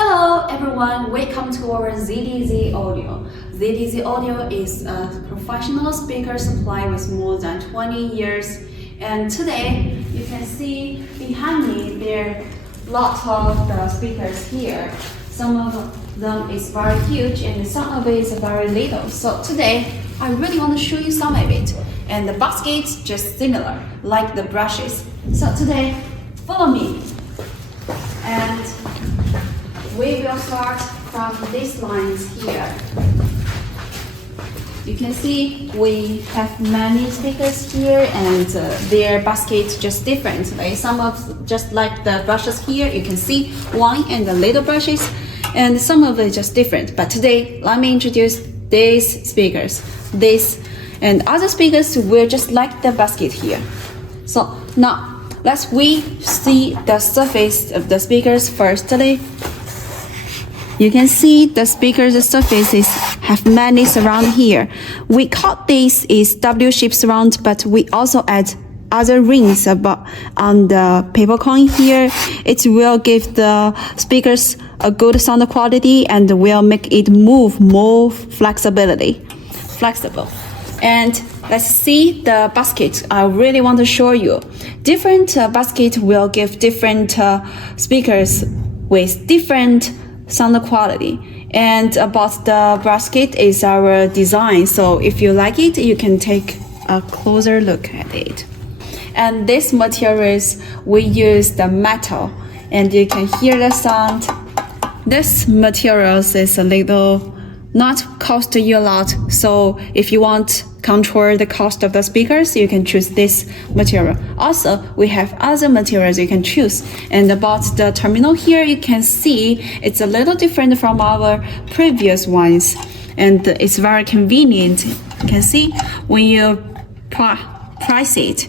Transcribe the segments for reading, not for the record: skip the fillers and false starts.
Hello everyone, welcome to our ZDZ Audio. ZDZ Audio is a professional speaker supply with more than 20 years. And today you can see behind me there are lots of the speakers here. Some of them is very huge and some of it is very little. So today I really want to show you some of it. And the baskets just similar like the brushes. So today follow me. And we will start from these lines here. You can see we have many speakers here and their baskets just differently. Some of just like the brushes here, you can see one and the little brushes, and some of it just different. But today, let me introduce these speakers. This and other speakers will just like the basket here. So now let's see the surface of the speakers firstly. You can see the speaker's surfaces have many surround here. We call this is W-shaped surround, but we also add other rings on the paper coin here. It will give the speakers a good sound quality and will make it move more flexible. And let's see the basket. I really want to show you. Different basket will give different speakers with different sound quality. And about the basket is our design. So if you like it, you can take a closer look at it. And these materials, we use the metal and you can hear the sound. This materials is a little not cost you a lot. So if you want control the cost of the speakers, you can choose this material. Also, we have other materials you can choose. And about the terminal here, you can see it's a little different from our previous ones. And it's very convenient. You can see when you press it,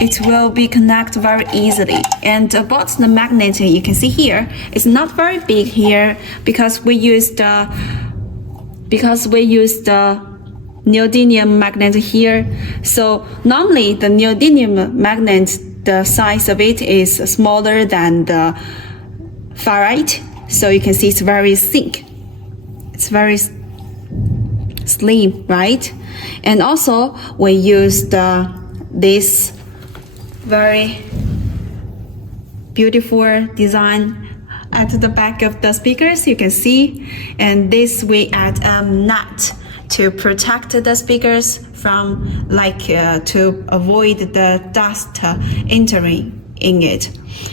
it will be connected very easily. And about the magnet, you can see here, it's not very big here because we use the neodymium magnet here. So normally the neodymium magnet, the size of it is smaller than the ferrite. So you can see it's very thick. It's very slim, right? And also we use this very beautiful design at the back of the speakers, you can see. And this we add a nut to protect the speakers from to avoid the dust entering in it.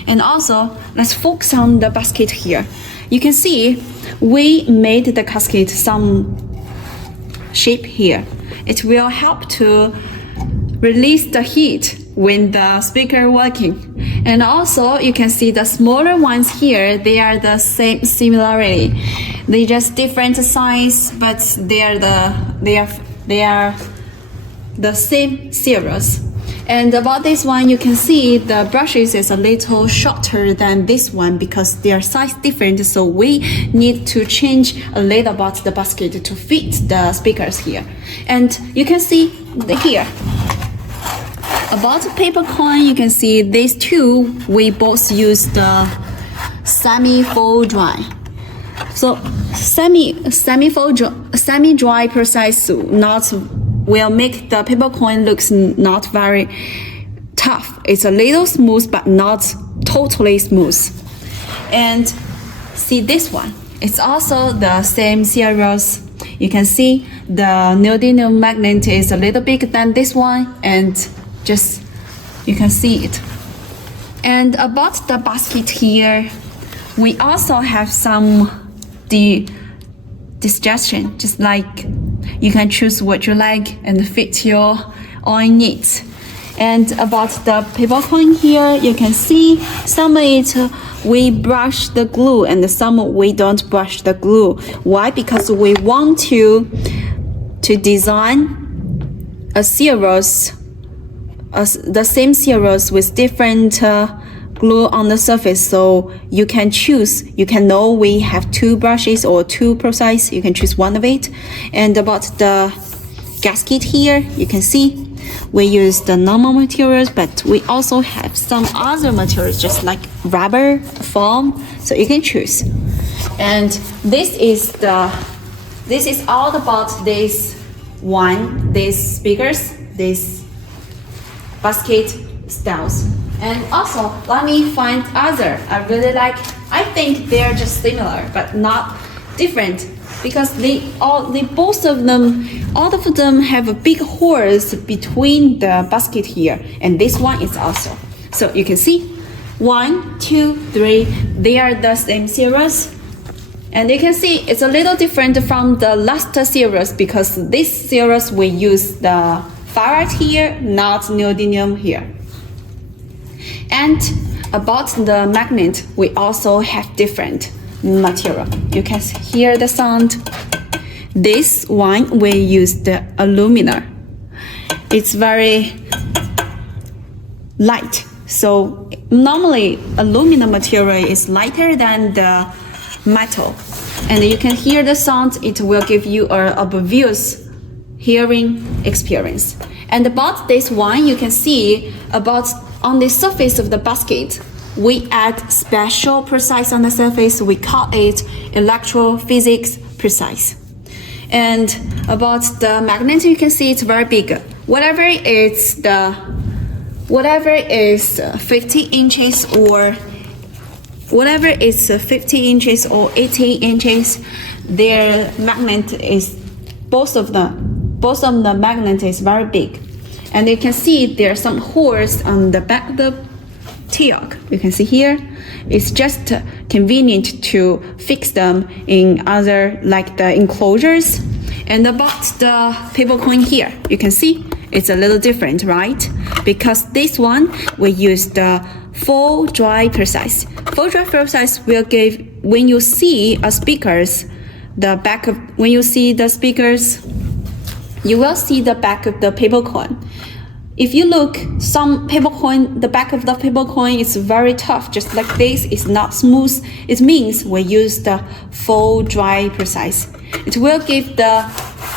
And also let's focus on the basket here. You can see we made the casket some shape here. It will help to release the heat when the speaker working. And also you can see the smaller ones here, they are the same similarity. They just different size, but they are the same series. And about this one, you can see the brushes is a little shorter than this one because their size different. So we need to change a little about the basket to fit the speakers here. And you can see here. About the paper coin, you can see these two, we both use the semi-full dry. So semi-dry process will make the paper coin looks not very tough. It's a little smooth, but not totally smooth. And see this one, it's also the same series. You can see the neodymium magnet is a little bigger than this one, and just you can see it. And about the basket here, we also have some digestion, just like you can choose what you like and fit your own needs. And about the paper coin here, you can see some of it we brush the glue and some we don't brush the glue. Why? Because we want to design a series, the same series with different glue on the surface, so you can choose. You can know we have two brushes or two process. You can choose one of it. And about the gasket here, you can see we use the normal materials, but we also have some other materials, just like rubber, foam, so you can choose. And this is all about these speakers, these basket styles. And also, let me find other I really like. I think they're just similar, but not different, because all of them have a big holes between the basket here, and this one is also. So you can see, 1, 2, 3, they are the same series. And you can see it's a little different from the last series, because this series we use the Ferrite here, not Neodymium here. And about the magnet, we also have different material. You can hear the sound. This one we use the aluminum. It's very light. So normally aluminum material is lighter than the metal. And you can hear the sound. It will give you a obvious hearing experience. And about this one, you can see about on the surface of the basket, we add special precise on the surface. We call it electrophysics precise. And about the magnet, you can see it's very big. Whatever is 50 inches or 18 inches, their magnet is both of the magnet is very big. And you can see there are some holes on the back of the tioc. You can see here. It's just convenient to fix them in other, like the enclosures. And about the paper coin here, you can see it's a little different, right? Because this one, we use the full dry precise. Full dry precise will give, when you see a speakers, when you see the speakers, you will see the back of the paper coin. If you look, some paper coin, the back of the paper coin is very tough, just like this, it's not smooth. It means we use the full dry precise. It will give the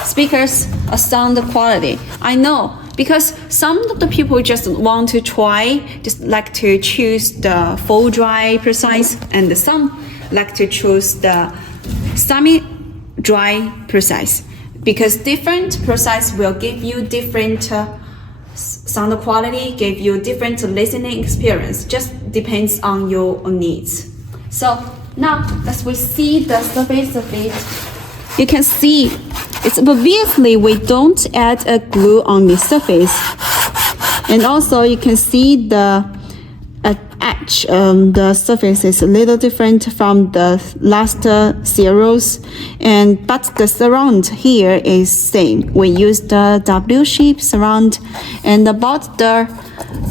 speakers a sound quality. I know, because some of the people just want to try, just like to choose the full dry precise, and some like to choose the semi-dry precise, because different precise will give you different sound quality, give you different listening experience, just depends on your needs. So now as we see the surface of it, you can see it's obviously we don't add a glue on the surface. And also you can see the edge, the surface is a little different from the last series, but the surround here is same. We use the W-shape surround. And about the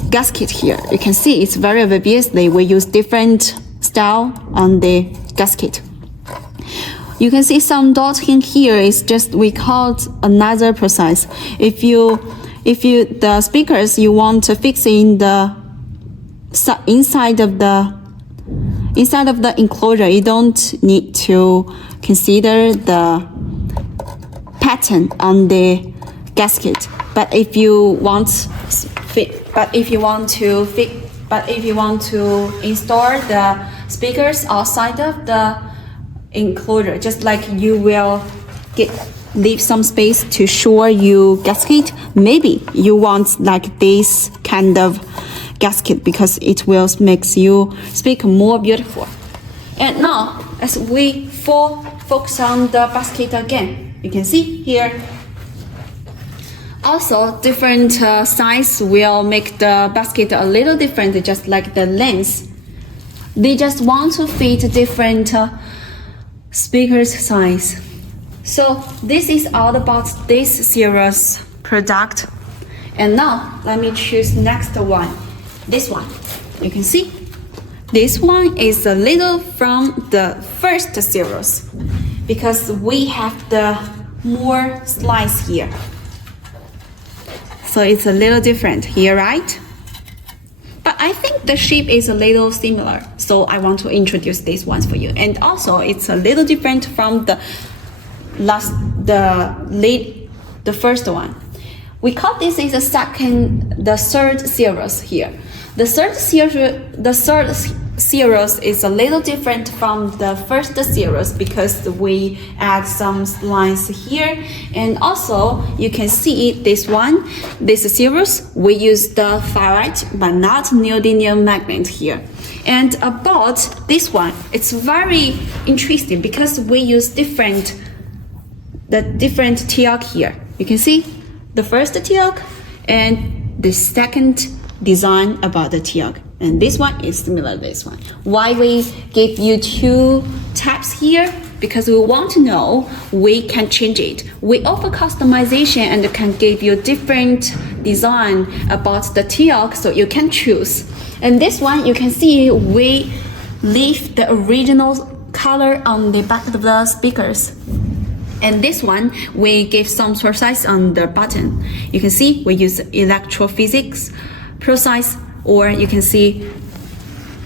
gasket here, you can see it's very obviously we use different style on the gasket. You can see some dots in here is just we called another precise. If the speakers you want to fix in the inside of the enclosure, you don't need to consider the pattern on the gasket. But if you want to install the speakers outside of the enclosure, just like you will leave some space to show you gasket, maybe you want like this kind of gasket, because it will makes you speak more beautiful. And now as we focus on the basket again, you can see here also different size will make the basket a little different, just like the length. They just want to fit different speakers size. So this is all about this series product. And now let me choose next one. This one, you can see this one is a little from the first series, because we have the more slice here, so it's a little different here, right? But I think the shape is a little similar, so I want to introduce these ones for you. And also it's a little different from the first one. We call this is the third series here. The third series is a little different from the first series because we add some lines here, and also you can see this series we use the ferrite but not neodymium magnet here. And about this one, it's very interesting because we use different TIOC here. You can see the first TIOC and the second design about the TIOC. And this one is similar to this one. Why we give you two types here? Because we want to know we can change it. We offer customization and can give you different design about the TIOC so you can choose. And this one you can see we leave the original color on the back of the speakers. And this one, we give some precise on the button. You can see we use electrophysics precise, or you can see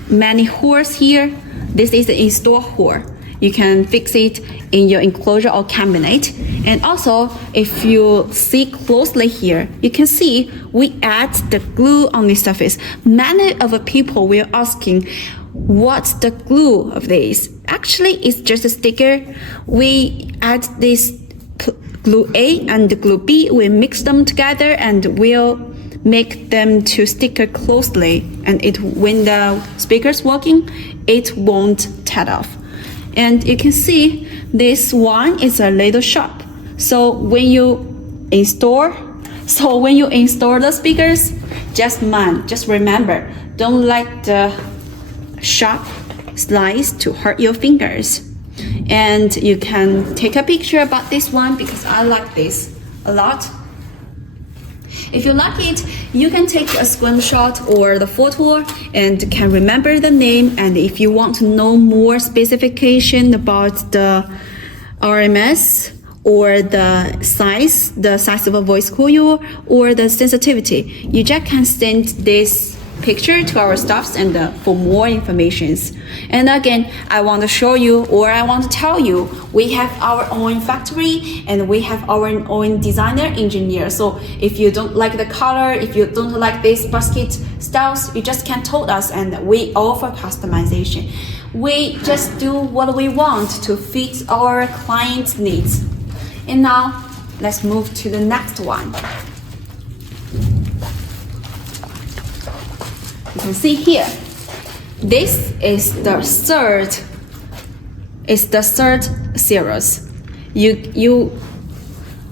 many holes here. This is the install hole. You can fix it in your enclosure or cabinet. And also, if you see closely here, you can see we add the glue on the surface. Many of the people were asking, what's the glue of this? Actually, it's just a sticker. We add this glue A and glue B. We mix them together and we'll make them to stick closely. And when the speaker's working, it won't tear off. And you can see this one is a little sharp. So when you install the speakers, just remember, don't let the sharp slice to hurt your fingers. And you can take a picture about this one because I like this a lot. If you like it, you can take a screenshot or the photo and can remember the name. And if you want to know more specification about the RMS or the size of a voice coil or the sensitivity, you just can send this picture to our staffs and for more informations. And again, I want to show you, or I want to tell you, we have our own factory and we have our own designer engineer. So if you don't like the color, if you don't like this basket styles, you just can tell us, and we offer customization. We just do what we want to fit our clients' needs. And now let's move to the next one. You can see here, this is the third series.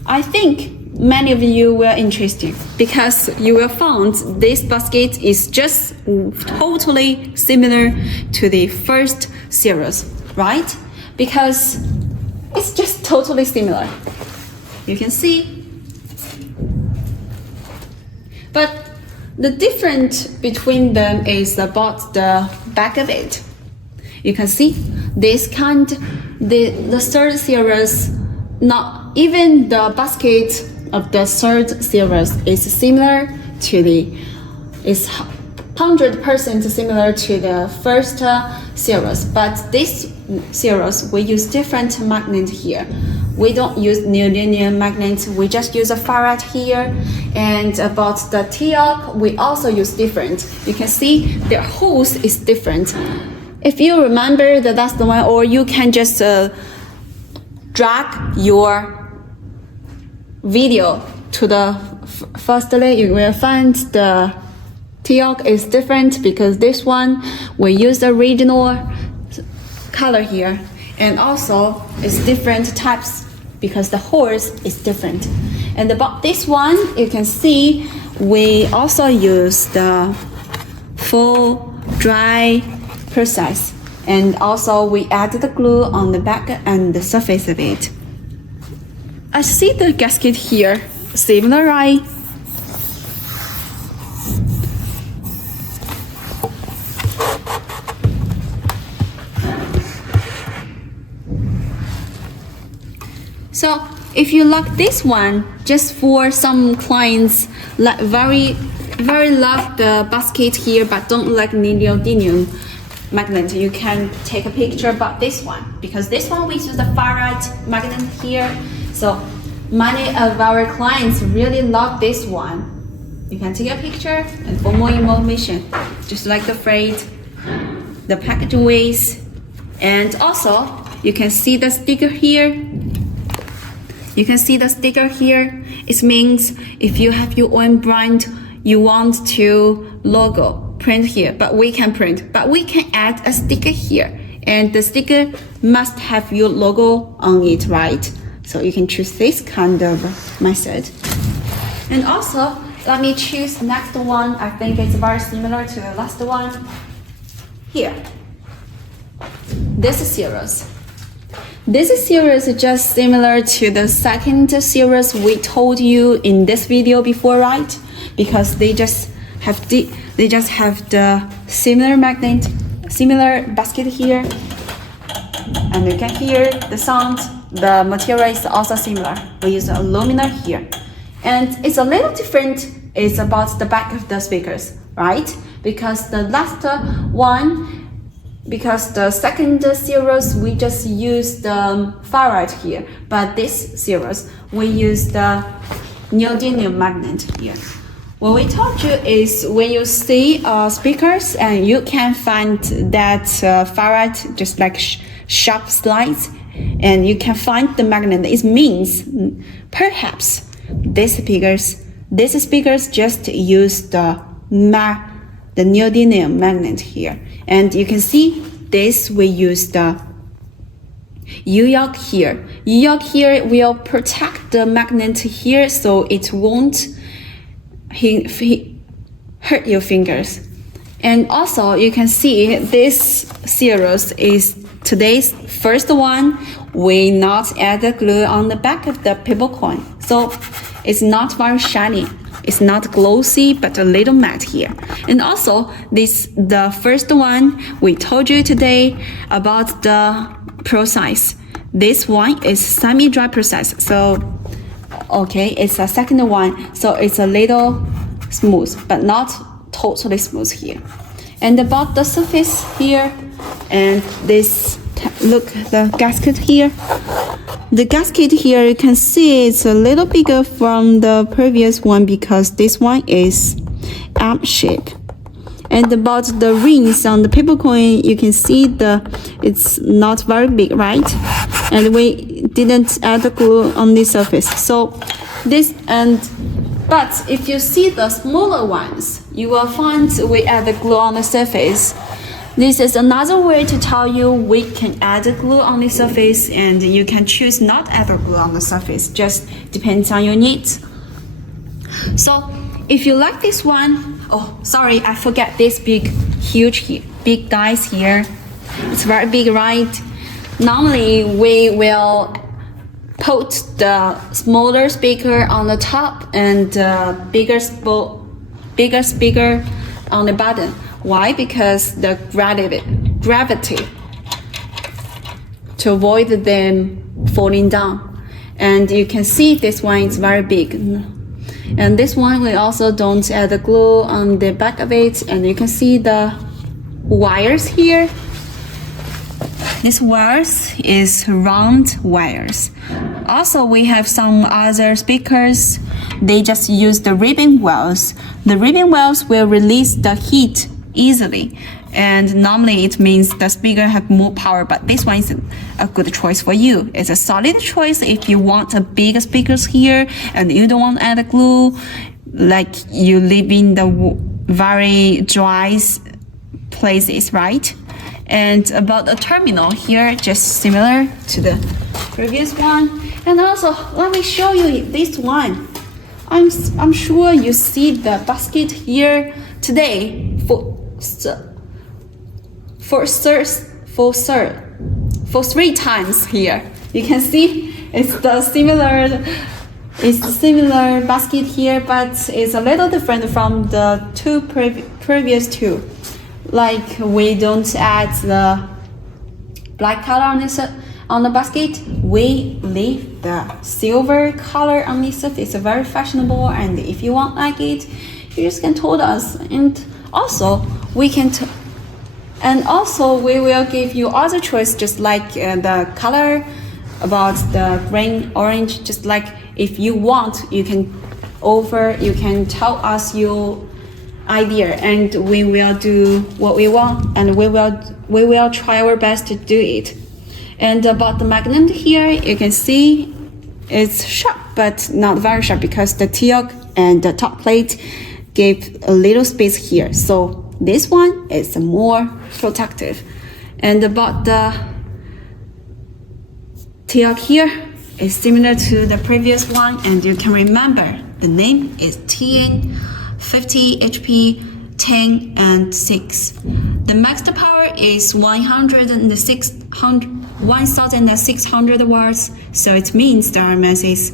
I think many of you were interested because you will find this basket is just totally similar to the first series, right? Because it's just totally similar. You can see. But the difference between them is about the back of it. You can see this the third series, not even the basket of the third series is similar to is 100% similar to the first series. But this series, we use different magnet here. We don't use neodymium magnet, we just use a ferrite here. And about the TIOC, we also use different. You can see their holes is different. If you remember the last one, or you can just drag your video to the firstly, you will find the TIOC is different because this one, we use the original color here. And also, it's different types because the holes is different. And about this one, you can see we also use the full dry process. And also we add the glue on the back and the surface of it. I see the gasket here, similar, right? So if you like this one, just for some clients like very love the basket here but don't like neodymium magnet, you can take a picture about this one because this one we use the ferrite magnet here. So many of our clients really love this one. You can take a picture and for more information, just like the freight, the package weights, and also you can see the sticker here. You can see the sticker here. It means if you have your own brand, you want to logo print here, but we can print, but we can add a sticker here, and the sticker must have your logo on it, right? So you can choose this kind of method. And also, let me choose next one. I think it's very similar to the last one. Here, this series. This series is just similar to the second series we told you in this video before, right? Because they just have the similar magnet, similar basket here, and you can hear the sound. The material is also similar. We use aluminum here, and it's a little different. It's about the back of the speakers, right? Because the last one. Because the second series we just used the Ferrite here, but this series we use the Neodymium magnet here. What we told you is when you see speakers and you can find that Ferrite just like sharp slides, and you can find the magnet. It means perhaps these speakers just use the neodymium magnet here. And you can see this, we use the U-yoke here. U-yoke here will protect the magnet here so it won't hurt your fingers. And also you can see this series is today's first one. We not add the glue on the back of the paper coin. So it's not very shiny. It's not glossy, but a little matte here. And also, the first one we told you today about the process. This one is semi-dry process. So, okay, it's a second one. So it's a little smooth, but not totally smooth here. And about the surface here, and this, look, the gasket here. The gasket here, you can see it's a little bigger from the previous one because this one is M shape. And about the rings on the paper coin, you can see it's not very big, right? And we didn't add the glue on the surface. So but if you see the smaller ones, you will find we add the glue on the surface. This is another way to tell you we can add glue on the surface, and you can choose not add the glue on the surface. Just depends on your needs. So if you like this one, oh sorry, I forget this big dice here. It's very big, right? Normally we will put the smaller speaker on the top and bigger speaker on the bottom. Why? Because the gravity to avoid them falling down. And you can see this one is very big. And this one we also don't add the glue on the back of it. And you can see the wires here. These wires is round wires. Also, we have some other speakers. They just use the ribbon wells. The ribbon wells will release the heat easily, and normally it means the speaker have more power, but this one is a good choice for you. It's a solid choice if you want a big speakers here and you don't want to add glue, like you live in the very dry places, right? And about the terminal here, just similar to the previous one. And also, let me show you this one. I'm sure you see the basket here today for 3 times here. You can see it's similar basket here, but it's a little different from the previous two. Like we don't add the black color on the basket. We leave the silver color on the surface. It's very fashionable, and if you want like it, you just can told us. And also we will give you other choice, just like the color about the green, orange, just like If you want, you can tell us your idea, and we will do what we want, and we will try our best to do it. And about the magnet here, you can see it's sharp, but not very sharp because the teak and the top plate give a little space here. So this one is more protective. And about the teak here is similar to the previous one, and you can remember the name is TN 50 HP 10 and 6. The max power is 1600 watts, so it means the RMS is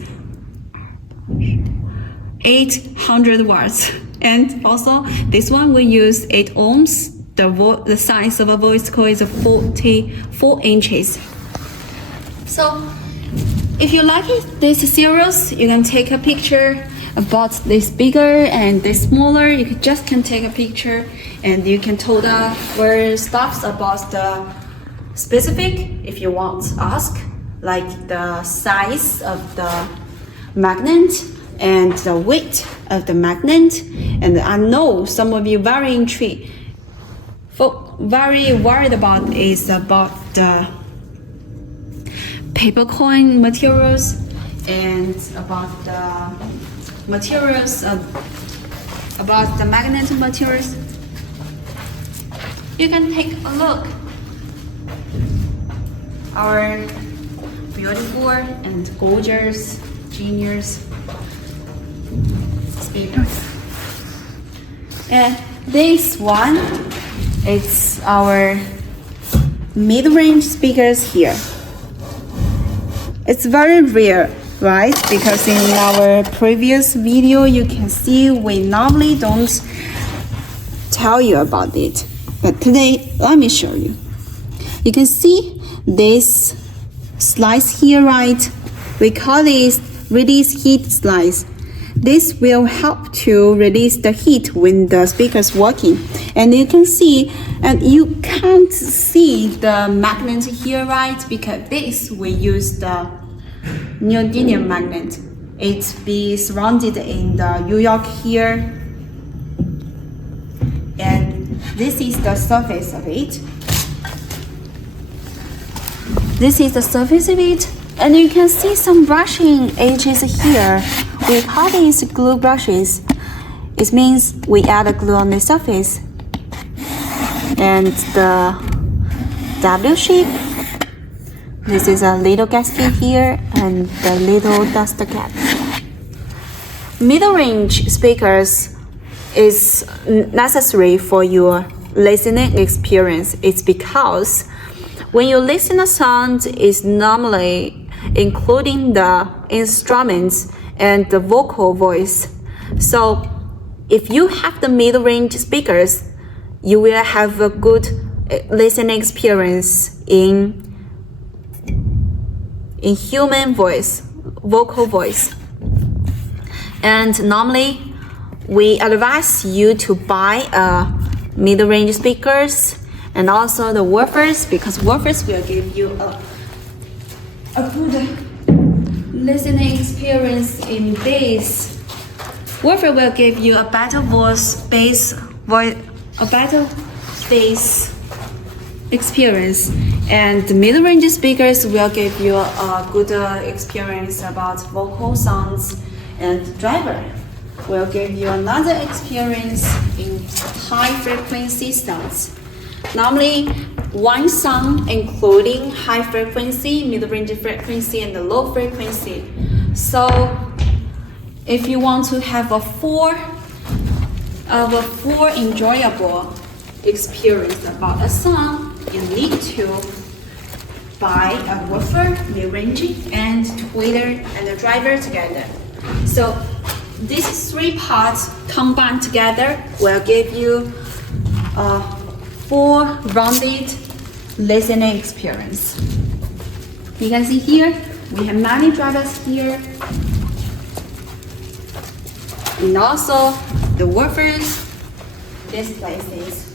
800 watts. And also this one we use 8 ohms. The size of a voice coil is 44 inches. So if you like this series, you can take a picture about this bigger and this smaller. You just can take a picture, and you can tell the word stuffs about the specific if you want to ask, like the size of the magnet and the weight of the magnet. And I know some of you very intrigued, very worried about is about the paper coin materials and about the materials about the magnet materials. You can take a look our beautiful and gorgeous genius speakers. And this one, it's our mid-range speakers here. It's very rare, right? Because in our previous video, you can see we normally don't tell you about it. But today, let me show you. You can see this slice here, right? We call this release heat slice. This will help to release the heat when the speaker is working. And you can see, and you can't see the magnet here, right? Because this we use the Neodymium magnet. It be surrounded in the New York here. And this is the surface of it. This is the surface of it. And you can see some brushing edges here. We call these glue brushes. It means we add a glue on the surface. And the W shape. This is a little gasket here and the little dust cap. Middle range speakers is necessary for your listening experience. It's because when you listen to sound, it's normally including the instruments and the vocal voice. So if you have the mid-range speakers, you will have a good listening experience in human voice, vocal voice. And normally we advise you to buy mid-range speakers and also the woofers, because woofers will give you a good listening experience in bass. Woofer will give you a better bass experience, and the mid-range speakers will give you a good experience about vocal sounds, and driver will give you another experience in high frequency sounds. Normally, one sound including high frequency, mid-range frequency, and the low frequency. So if you want to have a full enjoyable experience about a song, you need to buy a woofer, mid-range, and tweeter and a driver together. So these three parts combined together will give you a full rounded listening experience. You can see here we have many drivers here, and also the woofers. This places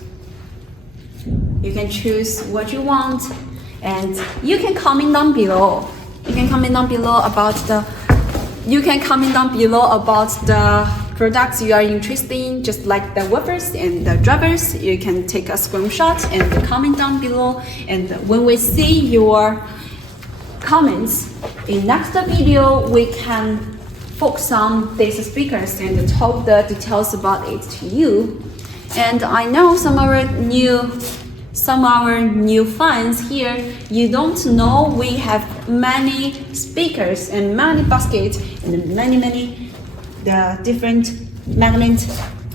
you can choose what you want, and you can comment down below. You can comment down below about the you can comment down below about the products you are interested in, just like the woofers and the drivers. You can take a screenshot and comment down below. And when we see your comments in next video, we can focus on these speakers and talk the details about it to you. And I know some of our new fans here, you don't know we have many speakers and many baskets and many the different magnets.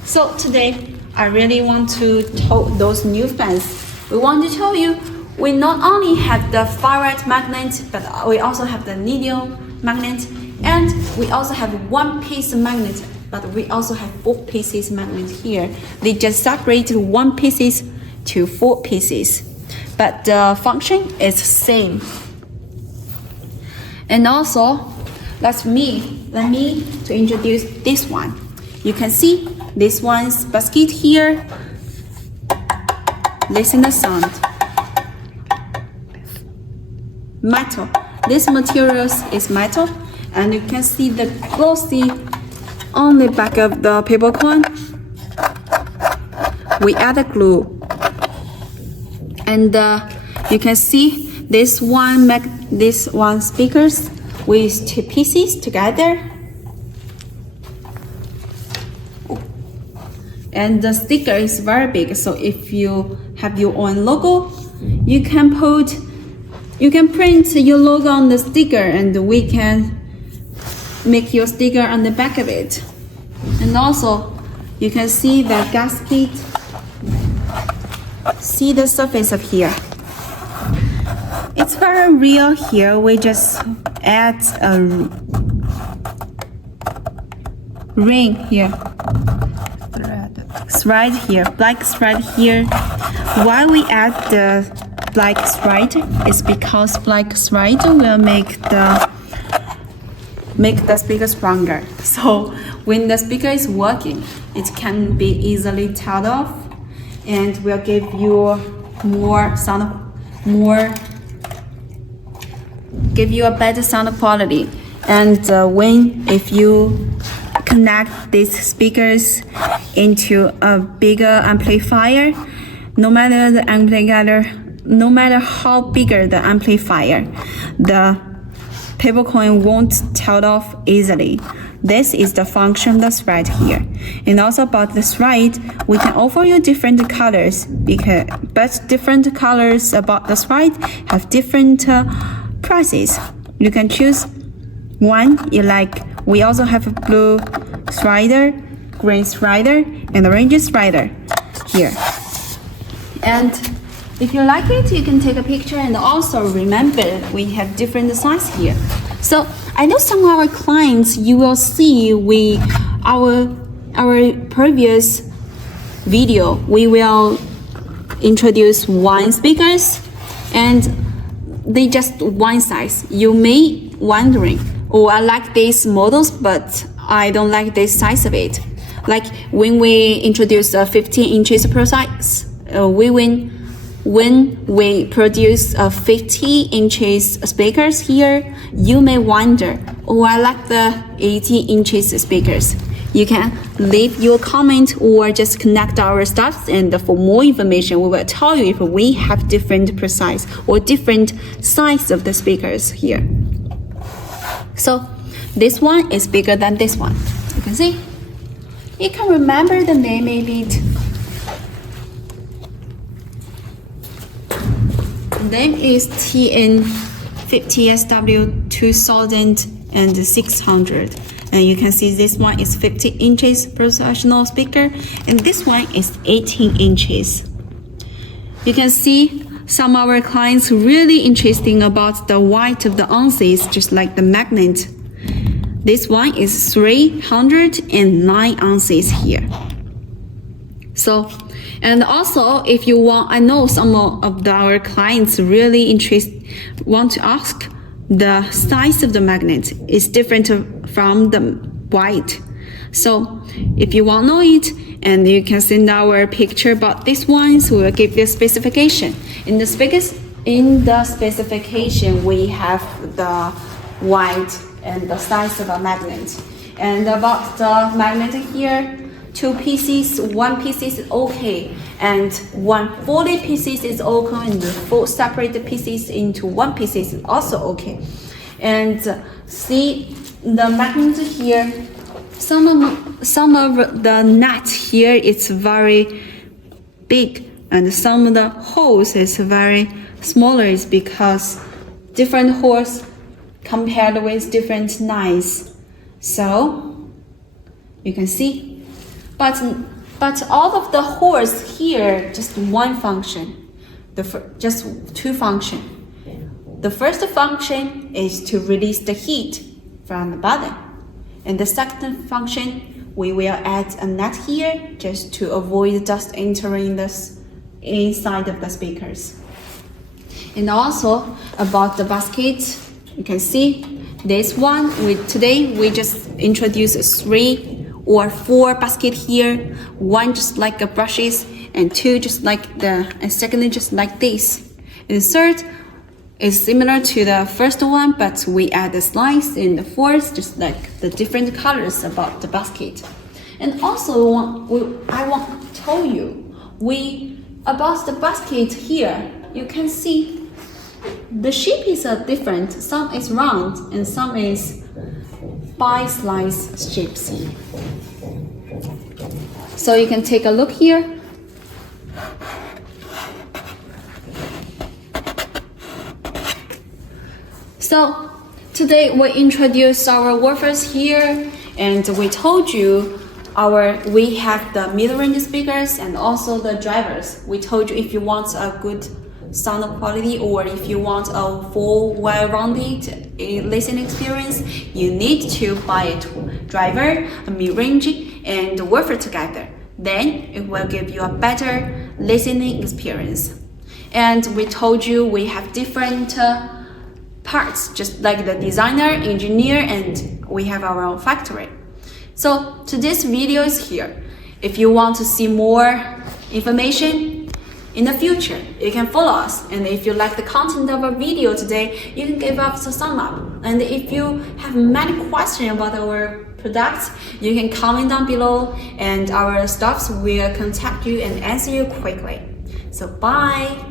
So today I really want to tell those new fans, we want to tell you we not only have the Ferrite magnet, but we also have the Neodymium magnet, and we also have one piece magnet, but we also have 4 pieces magnet here. They just separated 1 pieces to 4 pieces, but the function is same. And also, let me to introduce this one. You can see this one's basket here. Listen the sound. Metal. This materials is metal, and you can see the glossy on the back of the paper cone. We add a glue. And you can see this one speakers with 2 pieces together. And the sticker is very big, so if you have your own logo, you can print your logo on the sticker, and we can make your sticker on the back of it. And also, you can see the gasket. See the surface of here. It's very real here. We just add a ring here. Thread here, black thread here. Why we add the black thread is because black thread will make the speaker stronger. So when the speaker is working, it can be easily turned off, and will give you give you a better sound quality. And if you connect these speakers into a bigger amplifier, no matter how bigger the amplifier, the paper coin won't turn off easily. This is the function of the thread here. And also about the thread, we can offer you different colors, but different colors about the thread have different prices. You can choose one you like. We also have a blue threader, green threader, and orange threader here. And if you like it, you can take a picture. And also remember, we have different size here. So I know some of our clients, you will see our previous video, we will introduce one speakers, and they just one size. You may wondering, oh, I like these models, but I don't like this size of it. Like when we introduce a 15 inches per size, when we produce a 50 inches speakers here, you may wonder, oh, I like the 80 inches speakers. You can leave your comment or just connect our stuff, and for more information, we will tell you if we have different precise or different size of the speakers here. So this one is bigger than this one. You can see. You can remember the name maybe. The name is TN50SW 2600. And you can see this one is 50 inches professional speaker, and this one is 18 inches. You can see some of our clients really interesting about the weight of the ounces, just like the magnet. This one is 309 ounces here. So, and also if you want, I know some of our clients really want to ask the size of the magnet is different from the weight. So if you want to know it, and you can send our picture about this one, so we'll give you a specification. In the specification, we have the weight and the size of a magnet. And about the magnet here, 2 pieces, 1 piece is okay, and 140 pieces is okay, and 4 separate pieces into 1 piece is also okay. And see the magnet here, some of the nut here is very big, and some of the holes is very smaller, is because different holes compared with different knives. So you can see. But all of the holes here, just one function, just 2 functions. The first function is to release the heat from the bottom, and the second function, we will add a nut here just to avoid dust entering this inside of the speakers. And also about the basket, you can see this one. Today we just introduced 3 or 4 basket here, 1 just like a brushes, and 2 just like and secondly just like this. And the third is similar to the first one, but we add the slice, and the fourth just like the different colors about the basket. And also I want to tell you about the basket here. You can see the shape is different. Some is round and some is bi-slice shapes. So you can take a look here. So today we introduced our woofers here, and we told you we have the mid-range speakers and also the drivers. We told you if you want a good sound quality, or if you want a full well-rounded listening experience, you need to buy a driver, a mid-range, and a woofer together. Then it will give you a better listening experience. And we told you we have different parts, just like the designer, engineer, and we have our own factory. So today's video is here. If you want to see more information in the future, you can follow us. And if you like the content of our video today, you can give us a thumb up. And if you have many questions about our products, you can comment down below, and our staffs will contact you and answer you quickly. So bye.